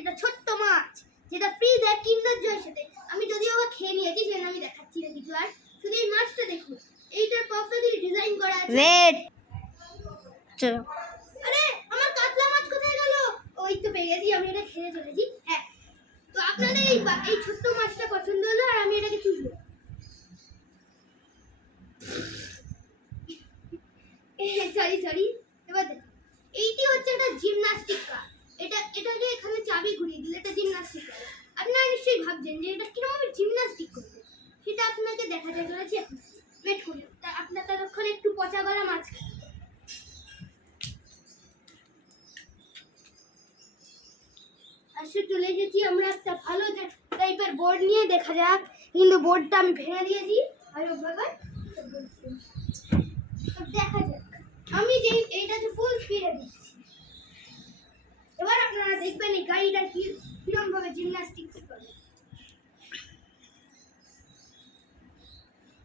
এটা ছোট্ট মাছ যেটা ফ্রি দেয় কিন্ডার জয়ের সাথে। আমি যদিও বা খেয়ে নিয়েছি সেটা আমি দেখাচ্ছি না কিছু। আর শুধু এই মাছটা দেখুন, এইটার পারফেক্টলি ডিজাইন করা আছে। ওয়েট, চলো। আরে আমার কাতলা মাছ কোথায় গেল? ওই তো পেয়ে গেছি, আমি এটা খেয়ে চলেছি। হ্যাঁ, তো আপনাদের এই ছোট্ট মাছটা পছন্দ হলো আর আমি এটাকে চুষবো। সরি, এবার দেখুন, এইটি হচ্ছে একটা জিমন্যাস্টিক কার। এটাকে এখানে চাবি ঘুরিয়ে দিলে এটা জিমন্যাস্টিক কার। আপনারা নিশ্চয়ই ভাবছেন যে এটা কিরকম আমি জিমন্যাস্টিক করবো, সেটা আপনাকে দেখাতে চলেছি এখন। ওয়েট করুন, আপনার ততক্ষণ একটু পচা গলা মাছ খান। আসলে চলে এসেছি আমরা একটা ভালো টাইপের বোর্ড নিয়ে, দেখা যাক। কিন্তু বোর্ডটা আমি ভেঙে দিয়েছি ভালোভাবে। দেখা যাক, আমি যে এইটাকে ফুল স্পিডে দিচ্ছি। এবার আপনারা দেখবেন এই গাড়িটা কিরকম ভাবে জিমন্যাস্টিক্স করে।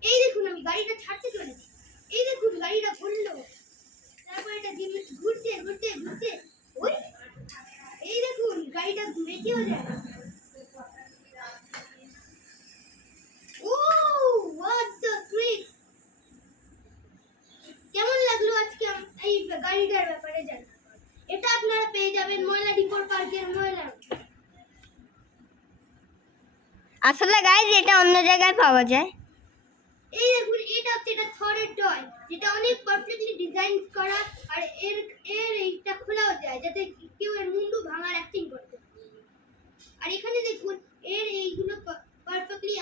এই দেখুন, আমি গাড়িটা ছাড়তে চলেছি। এই দেখুন, গাড়িটা ঘুরলো, তারপর এটা ঘুরছে ঘুরছে ঘুরছে। ওই এই দেখুন, গাড়িটা ঘুরে কেও যায়। ও হোয়াট দ্য ট্রিক! কেমন লাগলো আজকে এই গাড়িটার ব্যাপারে জানা? এটা আপনারা পেয়ে যাবেন ময়লা ডিপোর পার্কের ময়লা। আসলে গাইজ এটা অন্য জায়গায় পাওয়া যায়। এই দেখুন, এটা হচ্ছে এটা থরের টয়, যেটা অনেক পারফেক্টলি ডিজাইন করা। আর এর এইটা খোলাও যায় যাতে কেউ এর মুন্ডু ভাঙার অ্যাক্টিং করতে পারে। আর এখানে দেখুন এর এইগুলো পারফেক্টলি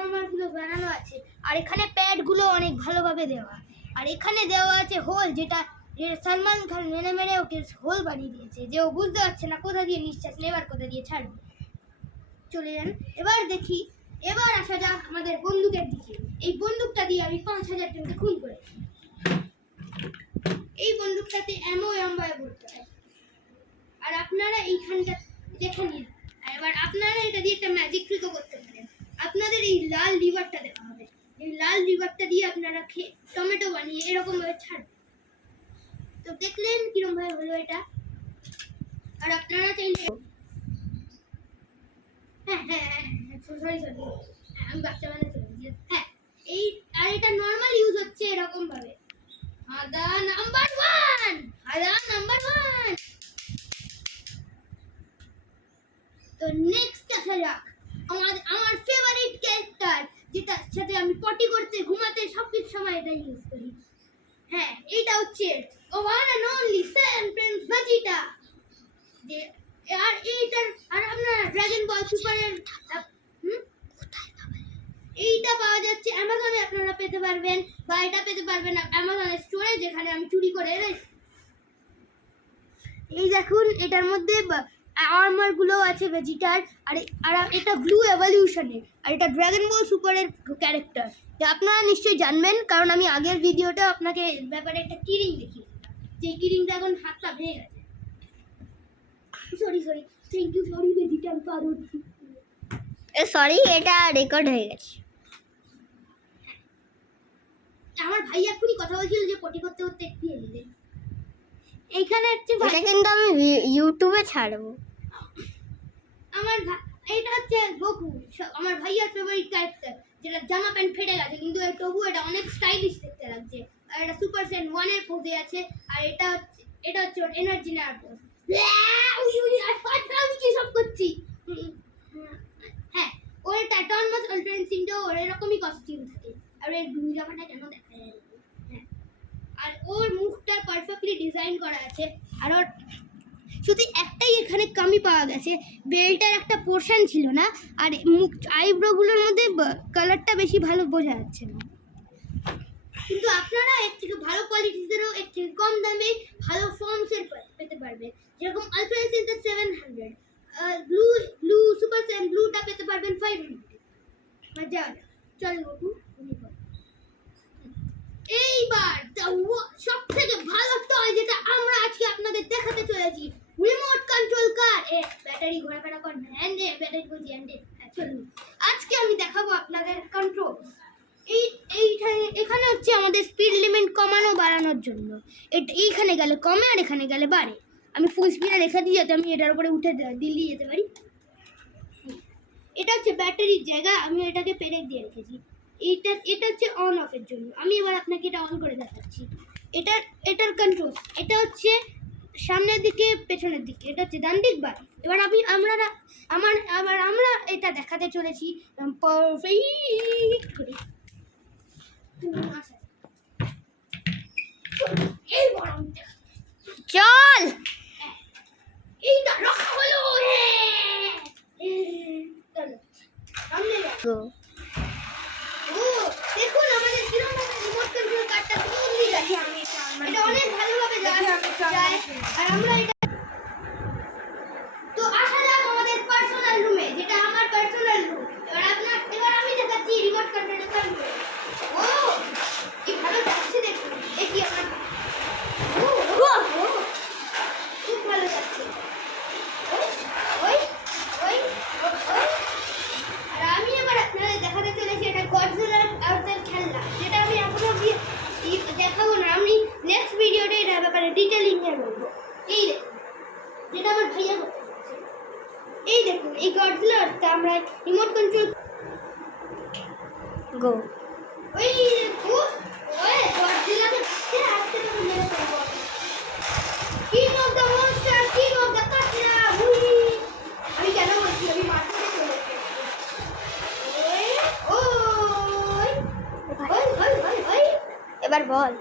আমার গুলো বানানো আছে। আর এখানে প্যাড গুলো অনেক ভালোভাবে দেওয়া। আর এখানে দেওয়া আছে হোল, যেটা সালমান খান মেরে ওকে হোল বানিয়ে দিয়েছে, যে ও বুঝতে পারছে না কোথা দিয়ে নিঃশ্বাস নেবার কোথা দিয়ে ছাড়বে। চলে যান, এবার দেখি। এবার আসা যাক আমাদের বন্দুকের দিকে। এই বন্দুকটা দিয়ে আমি 5000 জনকে খুন করে। এই বন্দুকটাতে এমো এমবায় ভরতে হয়। আর আপনারা এইখানটা দেখে নিন। এবার আপনারা এটা দিয়ে একটা ম্যাজিক ট্রিকও করতে পারেন। আপনাদের এই লাল লিভারটা দেখা হবে, এই লাল লিভারটা দিয়ে আপনারা টমেটো বানিয়ে এরকম ভাবে ছাড়বেন। তো দেখলেন কিরকম ভাবে হলো এটা। আর আপনারা চাইলে সরি আমি বাচ্চা বানাতে চলেছি। হ্যাঁ, এই আর এটা নরমাল ইউজ হচ্ছে এরকম ভাবে। আদা নাম্বার 1, আদা নাম্বার 1। তো নেক্সট আসা যাক আমার ফেভারিট ক্যারেক্টার, যেটা সাথে আমি পটি করতে ঘুমাতে সবকিছু সময় এটা ইউজ করি। হ্যাঁ, এইটা হচ্ছে one and only Saiyan prince Vegeta. যে আর এইটার আর আপনারা ড্রাগন বল সুপারের এইটা পাওয়া যাচ্ছে অ্যামাজনে, আপনারা পেতে পারবেন। বা এটা পেতে পারবেন অ্যামাজনের স্টোরে, যেখানে আমি চুরি করে এনেছি। এই দেখুন, এটার মধ্যে আর্মার গুলো আছে ভেজিটার। আর এটা ব্লু এভলিউশনের। আর এটা ড্রাগন বল সুপারের ক্যারেক্টার, যা আপনারা নিশ্চয়ই জানবেন, কারণ আমি আগের ভিডিওটা আপনাকে ব্যাপারে একটা কিরিং দেখিয়েছিলাম, যে কিরিংটা এখন হাতটা ভেঙে গেছে। সরি থ্যাংক ইউ, সরি ভেজিটার কারণ সরি, এটা রেকর্ড হয়ে গেছে। আমার ভাই এখনই কথা বলছিল যে পটি করতে করতে একটু এলে। এইখানে হচ্ছে এটা কিন্তু আমি ইউটিউবে ছাড়বো। আমার এটা হচ্ছে গোকু, আমার ভাইয়ার ফেভারিট ক্যারেক্টার, যেটা জামা প্যান্ট ফেটে গেছে কিন্তু তবু এটা অনেক স্টাইলিশ দেখতে লাগছে। আর এটা সুপার সেন 1 এর পোজে আছে। আর এটা হচ্ছে ওর এনার্জি নেওয়ার পোজ। আমি কি সব করছি? হ্যাঁ, ওর টাইটান মাস আল্ট্রেন্সিংটা ওর এরকমই কস্টিউম থাকে। আর এর ব্লু জামাটা কেন দেখা যায়? হ্যাঁ, আর ওর মুখটা পারফেক্টলি ডিজাইন করা আছে। আর ওর শুধু একটাই এখানে কমি পাওয়া গেছে, বেল্টের একটা পোর্শন ছিল না। আর মুখ আইব্রোগুলোর মধ্যে কালারটা বেশি ভালো বোঝা যাচ্ছে না। কিন্তু আপনারা এর থেকে ভালো কোয়ালিটিদেরও এর থেকে কম দামে ভালো ফর্মসের পেতে পারবেন। যেরকম ultra centre 700, blue super Saiyan ব্লুটা পেতে পারবেন 500। মজা চল বাবু। এইবার সব থেকে ভালো টয় যেটা আমরা আজকে আপনাদের দেখাতে চলেছি, রিমোট কন্ট্রোল কার। ব্যাটারি ঘোরাফেরা করে না, হ্যান্ডে ব্যাটারি বলছি হ্যান্ডে। চলুন, আজকে আমি দেখাবো আপনাদের কন্ট্রোল। এখানে হচ্ছে আমাদের স্পিড লিমিট কমানো বাড়ানোর জন্য। এইখানে গেলে কমে আর এখানে গেলে বাড়ে। আমি ফুল স্পিডে রেখে দিই যাতে আমি এটার উপরে উঠে দিল্লি যেতে পারি। এটা হচ্ছে ব্যাটারির জায়গা, আমি এটাকে পেরেক দিয়ে রেখেছি। এটা হচ্ছে অন অফের জন্য। আমি এবার আপনাকে এটা অন করে দেখাচ্ছি। এটার কন্ট্রোল, এটা হচ্ছে সামনের দিকে পেছনের দিকে, এটা হচ্ছে ডান দিক বাম। এবার আমরা এটা দেখাতে চলেছি পারফেক্ট করে। এই বরং চল এইটা রাখা হলো। চলো সামনে যাও। গো ও দেখুন আমাদের কিরকম রিমোট কন্ট্রোল কারটা বদলে যাচ্ছে। এটা অনেক ভালোভাবে যায়। আর আমরা এটা তো আসা যাক আমাদের পার্সোনাল রুমে, যেটা আমার পার্সোনাল রুম। এবার আমি দেখাচ্ছি রিমোট কন্ট্রোলের কন্ট্রোল। ও কি ভালো যাচ্ছে দেখুন। এই কি আমার ও খুব ভালো যাচ্ছে। ওই ওই ওই ওই। আর আমি এবার আপনাদের দেখাতে চলেছি এটা গডজিলার আর তার খেলনা, যেটা আমি এখনো দেখাবো না। আমি নেক্সট ভিডিওতে এটার ব্যাপারে ডিটেইলিং এ বলবো। এই দেখুন যেটা আমার ভাইয়া করতে চাচ্ছে। এই দেখুন এই গডজিলারটা আমরা রিমোট কন্ট্রোল। গো ওই দেখুন ওই গডজিলাকে আজকে তো মেরে ফেলবো। King of the monster, king of the Katra. আমি কেন বলছি আমি মাঠে চলে এসেছি। ওই ওই ওই ওই ওই ওই। এবার বল